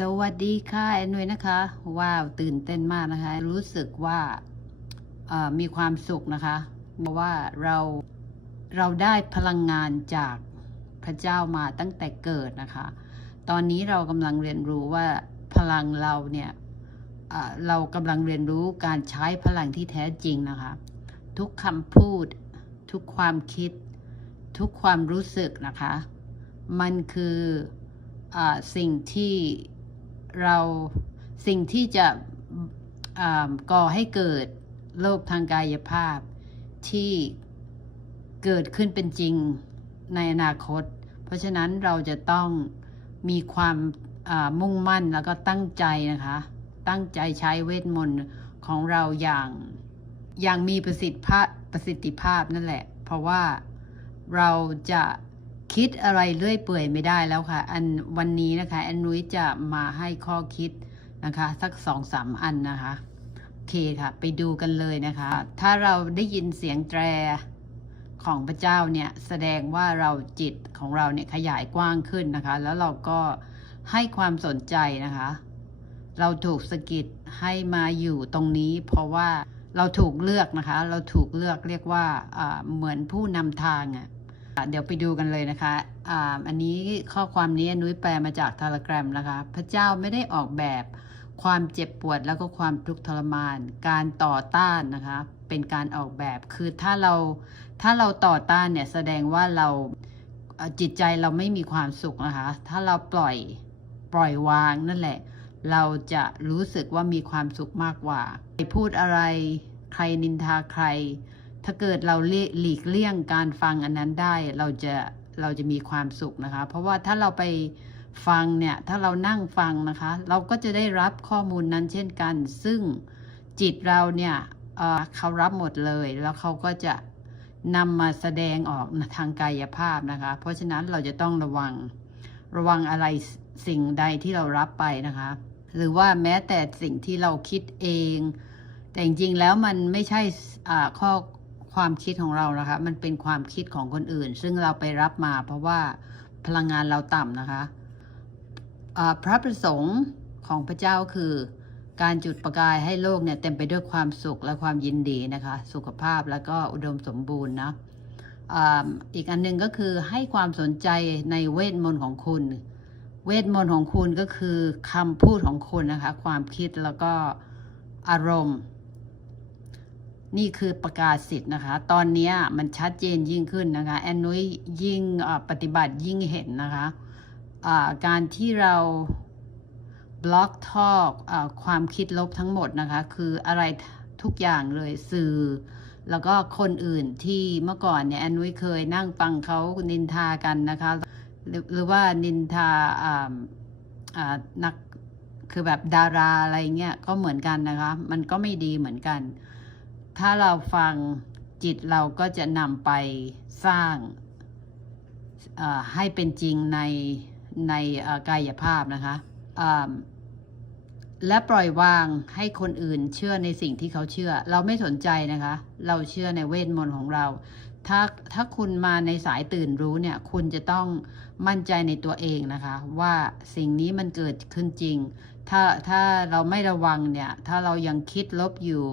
สวัสดีค่ะแอนนุยนะคะ ว้าวตื่นเต้นมากนะคะ รู้สึกว่ามีความสุขนะคะเพราะว่าเราเราได้พลังงานจากพระเจ้ามาตั้งแต่เกิดนะคะ ตอนนี้เรากำลังเรียนรู้ว่าพลังเราเนี่ยเรากำลังเรียนรู้การใช้พลังที่แท้จริงนะคะ ทุกคำพูด ทุกความคิด ทุกความรู้สึกนะคะ มันคืออสิ่งที่ เราสิ่งที่จะอ่าก่อให้เกิดโลกทางกายภาพที่เกิดขึ้นเป็นจริงในอนาคต เพราะฉะนั้นเราจะต้องมีความอ่ามุ่งมั่นแล้วก็ตั้งใจนะคะ ตั้งใจใช้เวทมนต์ของเราอย่างอย่างมีประสิทธิภาพประสิทธิภาพนั่นแหละ เพราะว่าเราจะ คิดอะไรเรื่อยเปื่อยไม่ได้แล้วค่ะ อันวันนี้นะคะแอนนุ้ยจะมาให้ข้อคิดนะคะ สักสองสามอันนะคะโอเคค่ะ ไปดูกันเลยนะคะ ถ้าเราได้ยินเสียงแตรของพระเจ้าเนี่ยแสดงว่าเราจิตของเราเนี่ยขยายกว้างขึ้นนะคะ แล้วเราก็ให้ความสนใจนะคะ เราถูกสะกิดให้มาอยู่ตรงนี้ เพราะว่าเราถูกเลือกนะคะ เราถูกเลือกเรียกว่าอ่าเหมือนผู้นำทางอะ่ะ เดี๋ยวไปดูกันเลยนะคะอาอันนี้ข้อความนี้นุ้ยแปลมาจากท e แกรมนะคะ พระเจ้าไม่ได้ออกแบบความเจ็บปวดแล้วก็ความทุกข์ทรมาน การต่อต้านนะคะ เป็นการออกแบบ คือถ้าเราถ้าเราต่อต้านเนี่ยแสดงว่าเราจิตใจเราไม่มีความสุขนะคะ ถ้าเราปล่อยปล่อยวางนั่นแหละ เราจะรู้สึกว่ามีความสุขมากกว่าใครพูดอะไร ใครนินทาใคร ถ้าเกิดเราหลีกเลี่ยงการฟังอันนั้นได้เราจะเราจะมีความสุขนะคะ เพราะว่าถ้าเราไปฟังเนี่ยถ้าเรานั่งฟังนะคะ เราก็จะได้รับข้อมูลนั้นเช่นกัน ซึ่งจิตเราเนี่ยเเขารับหมดเลย แล้วเขาก็จะนำมาแสดงออกทางกายภาพนะคะ เพราะฉะนั้นเราจะต้องระวังระวังอะไรสิ่งใดที่เรารับไปนะคะ หรือว่าแม้แต่สิ่งที่เราคิดเอง แต่จริงๆแล้วมันไม่ใช่ข้อ ความคิดของเรานะคะ มันเป็นความคิดของคนอื่น ซึ่งเราไปรับมาเพราะว่าพลังงานเราต่ำนะคะพระประสงค์ของพระเจ้าคือ การจุดประกายให้โลกเนี่ยเต็มไปด้วยความสุขและความยินดีนะคะ สุขภาพแล้วก็อุดมสมบูรณ์นะอีกอันหนึงก็คือให้ความสนใจในเวทมนต์ของคุณ เวทมนต์ของคุณก็คือคำพูดของคุณนะคะ ความคิดแล้วก็อารมณ์ นี่คือประกาศสิทธิ์นะคะ ตอนนี้มันชัดเจนยิ่งขึ้นนะคะ แอนนุ้ยยิ่งปฏิบัติยิ่งเห็นนะคะการที่เราบล็อกทอกความคิดลบทั้งหมดนะคะ คืออะไรทุกอย่างเลยสื่อ แล้วก็คนอื่นที่เมื่อก่อนเนี่ยแอนนุ้ยเคยนั่งฟังเขานินทากันนะคะ หรือว่านินทาอ่านักคือแบบดาราอะไรเงี้ยก็เหมือนกันนะคะ มันก็ไม่ดีเหมือนกัน ถ้าเราฟังจิตเราก็จะนำไปสร้างให้เป็นจริงในในกายภาพนะคะและปล่อยวางให้คนอื่นเชื่อในสิ่งที่เขาเชื่อ เราไม่สนใจนะคะ เราเชื่อในเวทมนต์ของเรา ถ้าถ้าคุณมาในสายตื่นรู้เนี่ย คุณจะต้องมั่นใจในตัวเองนะคะ ว่าสิ่งนี้มันเกิดขึ้นจริง ถ้าถ้าเราไม่ระวังเนี่ย ถ้าเรายังคิดลบอยู่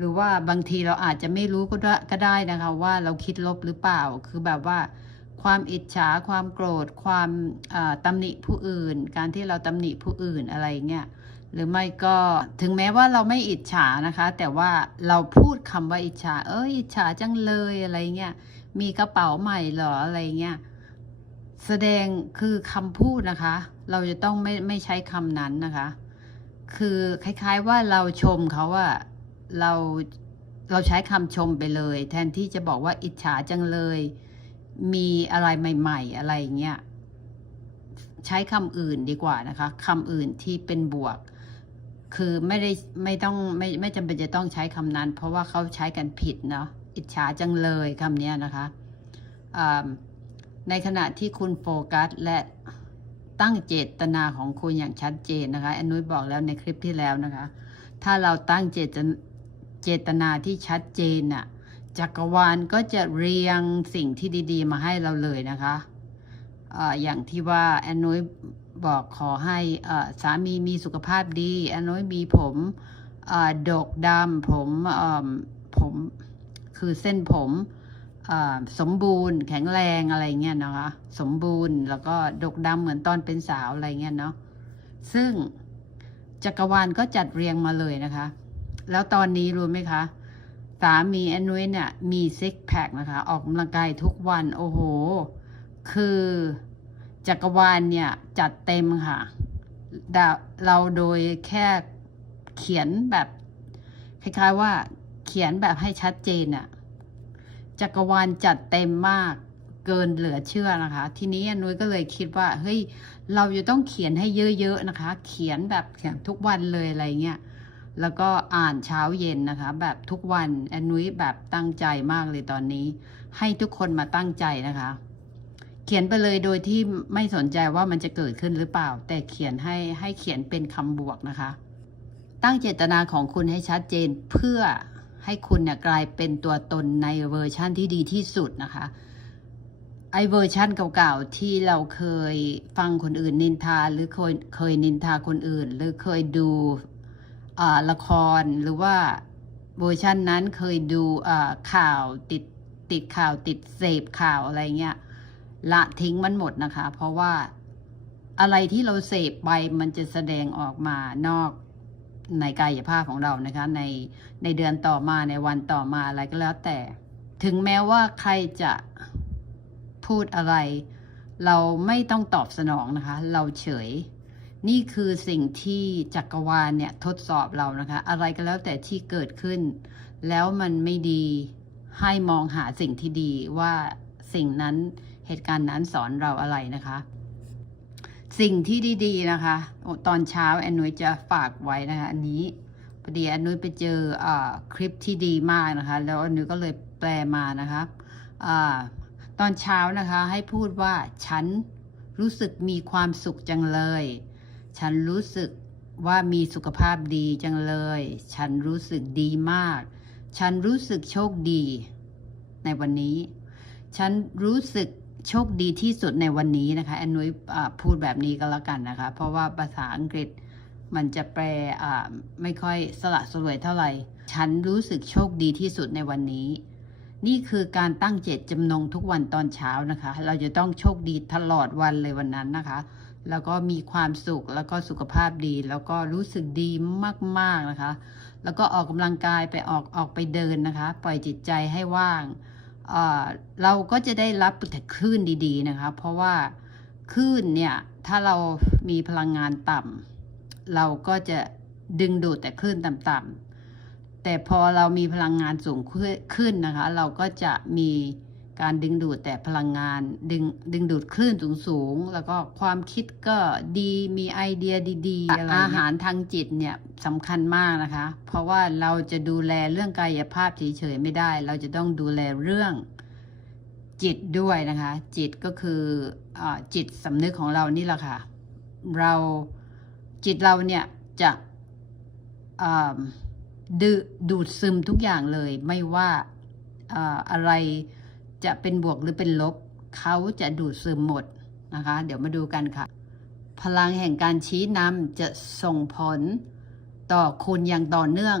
หรือว่าบางทีเราอาจจะไม่รู้ก็ได้นะคะว่าเราคิดลบหรือเปล่า คือแบบว่า ความอิจฉาความโกรธ ความอ่าตำหนิผู้อื่น การที่เราตำหนิผู้อื่นอะไรเงี้ยหรือไม่ก็ถึงแม้ว่าเราไม่อิจฉานะคะ แต่ว่าเราพูดคำว่าอิจฉา เอออิจฉาจังเลยอะไรเงี้ยมีกระเป๋าใหม่เหรออะไรเงี้ยแสดงคือคำพูดนะคะ เราจะต้องไม่ไม่ใช้คำนั้นนะคะ คือคล้ายๆว่าเราชมเขาว่า เราเราใช้คำชมไปเลย แทนที่จะบอกว่าอิจฉาจังเลย มีอะไรใหม่ ๆ อะไรเงี้ยใช้คำอื่นดีกว่านะคะคำอื่นที่เป็นบวก คือไม่ได้ไม่ต้องไม่ไม่จำเป็นจะต้องใช้คำนั้น เพราะว่าเขาใช้กันผิดเนาะอิจฉาจังเลยคำนี้นะคะอ่าในขณะที่คุณโฟกัสและตั้งเจตนาของคุณอย่างชัดเจนนะคะแอนนุ้ยบอกแล้วในคลิปที่แล้วนะคะ ถ้าเราตั้งเจต เจตนาที่ชัดเจนน่ะจักรวาลก็จะเรียงสิ่งที่ดี ๆ มาให้เราเลยนะคะอย่างที่ว่าแอนนุ้ยบอกขอให้สามีมีสุขภาพดีอนน้ยมีผมดกดำผมผมคือเส้นผมสมบูรณ์ แข็งแรงอะไรเงี้ยนะคะ สมบูรณ์แล้วก็ดกดำเหมือนตอนเป็นสาวอะไรเงี้ยเนาะซึ่งจักรวาลก็จัดเรียงมาเลยนะคะ แล้วตอนนี้รู้ไหมคะ สามีอนุ้ยเนี่ย มีซิกแพคนะคะ ออกกำลังกายทุกวันโอ้โห คือจักรวาลเนี่ย จัดเต็มค่ะ เราโดยแค่เขียนแบบ คล้ายๆว่าเขียนแบบให้ชัดเจนอะจักรวาลจัดเต็มมากเกินเหลือเชื่อนะคะ ทีนี้นุ้ยก็เลยคิดว่า เฮ้ย เราจะต้องเขียนให้เยอะๆนะคะ เขียนแบบเขียนทุกวันเลยอะไรเงี้ย แล้วก็อ่านเช้าเย็นนะคะ แบบทุกวันแอนนุ้ยแบบตั้งใจมากเลยตอนนี้ ให้ทุกคนมาตั้งใจนะคะ เขียนไปเลยโดยที่ไม่สนใจว่ามันจะเกิดขึ้นหรือเปล่า แต่เขียนให้ให้เขียนเป็นคำบวกนะคะ ตั้งเจตนาของคุณให้ชัดเจนเพื่อให้คุณเนี่ยกลายเป็นตัวตนในเวอร์ชั่นที่ดีที่สุดนะคะไอเวอร์ชั่นเก่าๆ ที่เราเคยฟังคนอื่นนินทา หรือเคยเคยนินทาคนอื่น หรือเคยดู ละครหรือว่าเวอร์ชันนั้นเคยดูข่าวติดติดข่าวติดเสพข่าวอะไรเงี้ยละทิ้งมันหมดนะคะ เพราะว่าอะไรที่เราเสพไปมันจะแสดงออกมานอกในกายภาพของเรานะคะ ในในเดือนต่อมาในวันต่อมาอะไรก็แล้วแต่ ถึงแม้ว่าใครจะพูดอะไร เราไม่ต้องตอบสนองนะคะ เราเฉย นี่คือสิ่งที่จักรวาลเนี่ยทดสอบเรานะคะ อะไรก็แล้วแต่ที่เกิดขึ้น แล้วมันไม่ดีให้มองหาสิ่งที่ดีว่าสิ่งนั้นเหตุการณ์นั้นสอนเราอะไรนะคะ สิ่งที่ดีๆนะคะ ตอนเช้าแอนนุยจะฝากไว้นะคะ อันนี้พอดีแอนนุยไปเจออคลิปที่ดีมากนะคะ แล้วแอนนุยก็เลยแปลมานะคะอาตอนเช้านะคะให้พูดว่าฉันรู้สึกมีความสุขจังเลย ฉันรู้สึกว่ามีสุขภาพดีจังเลย ฉันรู้สึกดีมาก ฉันรู้สึกโชคดี ในวันนี้ ฉันรู้สึกโชคดีที่สุดในวันนี้นะคะแอนนุ้ยพูดแบบนี้ก็แล้วกันนะคะ เพราะว่าภาษาอังกฤษมันจะแปลไม่ค่อยสละสลวยเท่าไหร่ ฉันรู้สึกโชคดีที่สุดในวันนี้ นี่คือการตั้งเจตจำนงทุกวันตอนเช้านะคะ เราจะต้องโชคดีตลอดวันเลยวันนั้นนะคะ แล้วก็มีความสุขแล้วก็สุขภาพดี แล้วก็รู้สึกดีมากๆนะคะ แล้วก็ออกกำลังกายไปออกออกไปเดินนะคะ ปล่อยจิตใจให้ว่างเเราก็จะได้รับแต่คลื่นดีๆนะคะ เพราะว่าคลื่นเนี่ยถ้าเรามีพลังงานต่ำเราก็จะดึงดูดแต่คลื่นต่ำๆแต่พอเรามีพลังงานสูงขึ้นนะคะ เราก็จะมี การดึงดูดแต่พลังงาน ดึงดึงดูดคลื่นสูงๆแล้วก็ความคิดก็ดีมีไอเดียดีๆอะไรอาหารทางจิตเนี่ยสำคัญมากนะคะ เพราะว่าเราจะดูแลเรื่องกายภาพเฉยๆไม่ได้ เราจะต้องดูแลเรื่องจิตด้วยนะคะ จิตก็คืออจิตสำนึกของเรานี่แหละค่ะ เราจิตเราเนี่ยจะดูดูดซึมทุกอย่างเลย ไม่ว่าอ่าอะไร จะเป็นบวกหรือเป็นลบ เขาจะดูดซึมหมดนะคะ เดี๋ยวมาดูกันค่ะ พลังแห่งการชี้นำจะส่งผลต่อคุณอย่างต่อเนื่อง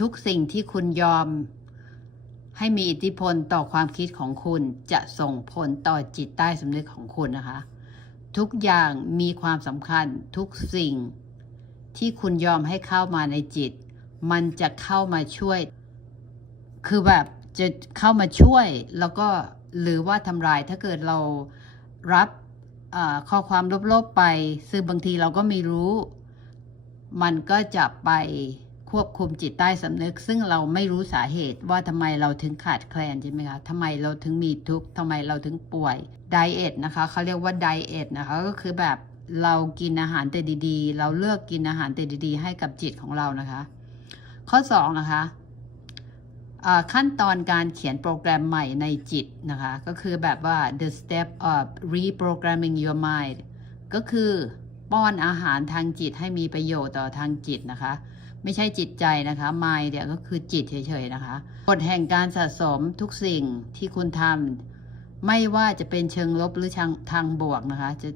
ทุกสิ่งที่คุณยอม ให้มีอิทธิพลต่อความคิดของคุณจะส่งผลต่อจิตใต้สำนึกของคุณนะคะ ทุกอย่างมีความสำคัญทุกสิ่งที่คุณยอมให้เข้ามาในจิต มันจะเข้ามาช่วย คือแบบ จะเข้ามาช่วยแล้วก็หรือว่าทำลายถ้าเกิดเรารับข้อความลบๆไปซึ่งบางทีเราก็ไม่รู้ มันก็จะไปควบคุมจิตใต้สำนึก ซึ่งเราไม่รู้สาเหตุว่าทำไมเราถึงขาดแคลนใช่ไหมคะทำไมเราถึงมีทุกข์ทำไมเราถึงป่วยไดเอทนะคะเขาเรียกว่าไดเอทนะคะก็คือแบบเรากินอาหารแต่ดีๆ เราเลือกกินอาหารแต่ดีๆ ให้กับจิตของเรานะคะ ข้อ2นะคะ ขั้นตอนการเขียนโปรแกรมใหม่ในจิตนะคะ ก็คือแบบว่า the step of reprogramming your mind ก็คือป้อนอาหารทางจิตให้มีประโยชน์ต่อทางจิตนะคะ ไม่ใช่จิตใจนะคะ mind เนี่ยก็คือจิตเฉยๆนะคะกฎแห่งการสะสมทุกสิ่งที่คุณทำไม่ว่าจะเป็นเชิงลบหรือทางทางบวกนะคะจะ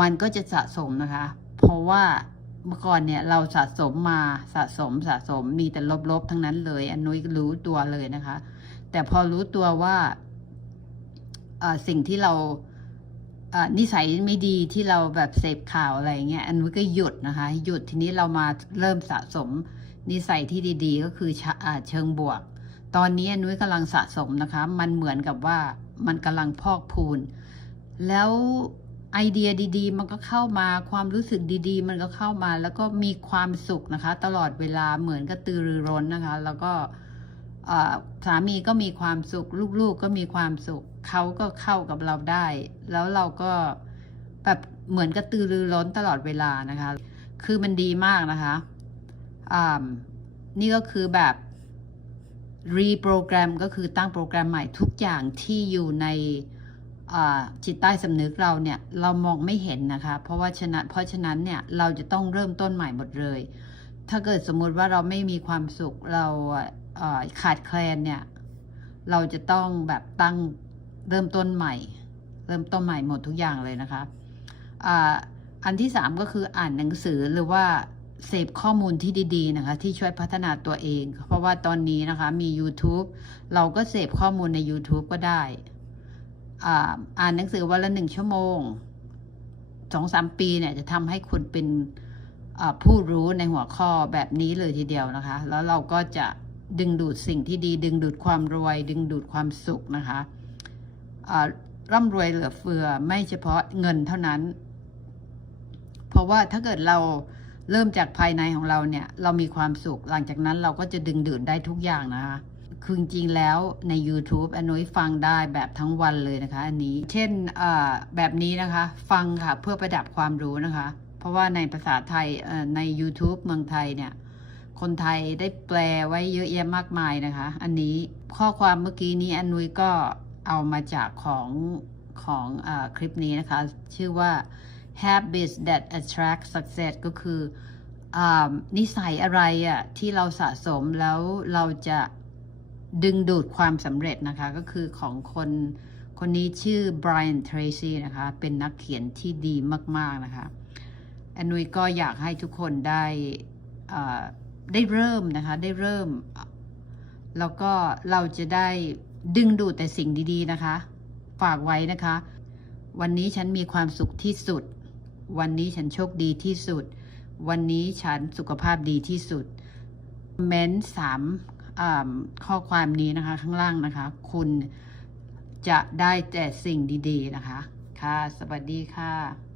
มันก็จะสะสมนะคะ เพราะว่า เมื่อก่อนเนี่ยเราสะสมมาสะสมสะสมมีแต่ลบๆทั้งนั้นเลยอันนุ้ยรู้ตัวเลยนะคะ แต่พอรู้ตัวว่าสิ่งที่เรานิสัยไม่ดีที่เราแบบเสพข่าวอะไรเงี้ยอันนุ้ยก็หยุดนะคะ หยุดทีนี้เรามาเริ่มสะสมนิสัยที่ดีๆ ก็คือชอเชิงบวก ตอนนี้อันนุ้ยกำลังสะสมนะคะ มันเหมือนกับว่ามันกำลังพอกพูน แล้ว ไอเดียดีๆ มันก็เข้ามาความรู้สึกดีๆ มันก็เข้ามา แล้วก็มีความสุขนะคะ ตลอดเวลาเหมือนกับตือรือร้นนะคะ แล้วก็สามีก็มีความสุข ลูกๆก็มีความสุขเขาก็เข้ากับเราได้ แล้วเราก็แบบเหมือนกับตือรือร้นตลอดเวลานะคะ คือมันดีมากนะคะนี่ก็คือแบบรีโปรแกรมก็คือตั้งโปรแกรมใหม่ทุกอย่างที่อยู่ใน จิตใต้สำนึกเราเนี่ยเรามองไม่เห็นนะคะ เพราะว่าฉะนั้นเพราะฉะนั้นเนี่ยเราจะต้องเริ่มต้นใหม่หมดเลย ถ้าเกิดสมมุติว่าเราไม่มีความสุขเราขาดแคลนเนี่ยเราจะต้องแบบตั้งเริ่มต้นใหม่ เริ่มต้นใหม่หมดทุกอย่างเลยนะคะอันที่สามก็คืออ่านหนังสือหรือว่าเสพข้อมูลที่ดีๆนะคะ ที่ช่วยพัฒนาตัวเอง เพราะว่าตอนนี้นะคะมี YouTube เราก็เสพข้อมูลใน YouTube ก็ได้ อ่านหนังสือวันละหนึ่งชั่วโมงสองสามปีเนี่ยจะทำให้คุณเป็นผู้รู้ในหัวข้อแบบนี้เลยทีเดียวนะคะ แล้วเราก็จะดึงดูดสิ่งที่ดี ดึงดูดความรวย ดึงดูดความสุขนะคะร่ำรวยเหลือเฟือไม่เฉพาะเงินเท่านั้น เพราะว่าถ้าเกิดเราเริ่มจากภายในของเราเนี่ย เรามีความสุข หลังจากนั้นเราก็จะดึงดูดได้ทุกอย่างนะคะ คือจริงๆแล้วใน YouTube อันนุ้ยฟังได้แบบทั้งวันเลยนะคะ อันนี้ เช่นแบบนี้นะคะ ฟังค่ะเพื่อประดับความรู้นะคะ เพราะว่าในภาษาไทยใน YouTube เมืองไทยเนี่ย คนไทยได้แปลไว้เยอะแยะมากมายนะคะ อันนี้ข้อความเมื่อกี้นี้อันนุ้ยก็เอามาจากของของอคลิปนี้นะคะ ชื่อว่า habits that attract success ก็คืออนิสัยอะไรอะที่เราสะสมแล้วเราจะ ดึงดูดความสำเร็จนะคะ ก็คือของคนคนนี้ชื่อ Brian Tracy นะคะ เป็นนักเขียนที่ดีมาก ๆ นะคะอนนุยก็อยากให้ทุกคนได้ได้เริ่มนะคะ ได้เริ่ม แล้วก็เราจะได้ดึงดูดแต่สิ่งดี ๆ นะคะ ฝากไว้นะคะ วันนี้ฉันมีความสุขที่สุด วันนี้ฉันโชคดีที่สุด วันนี้ฉันสุขภาพดีที่สุดเม้นสาม ข้อความนี้นะคะข้างล่างนะคะ คุณจะได้แต่สิ่งดี ๆ นะคะ ค่ะ สวัสดีค่ะ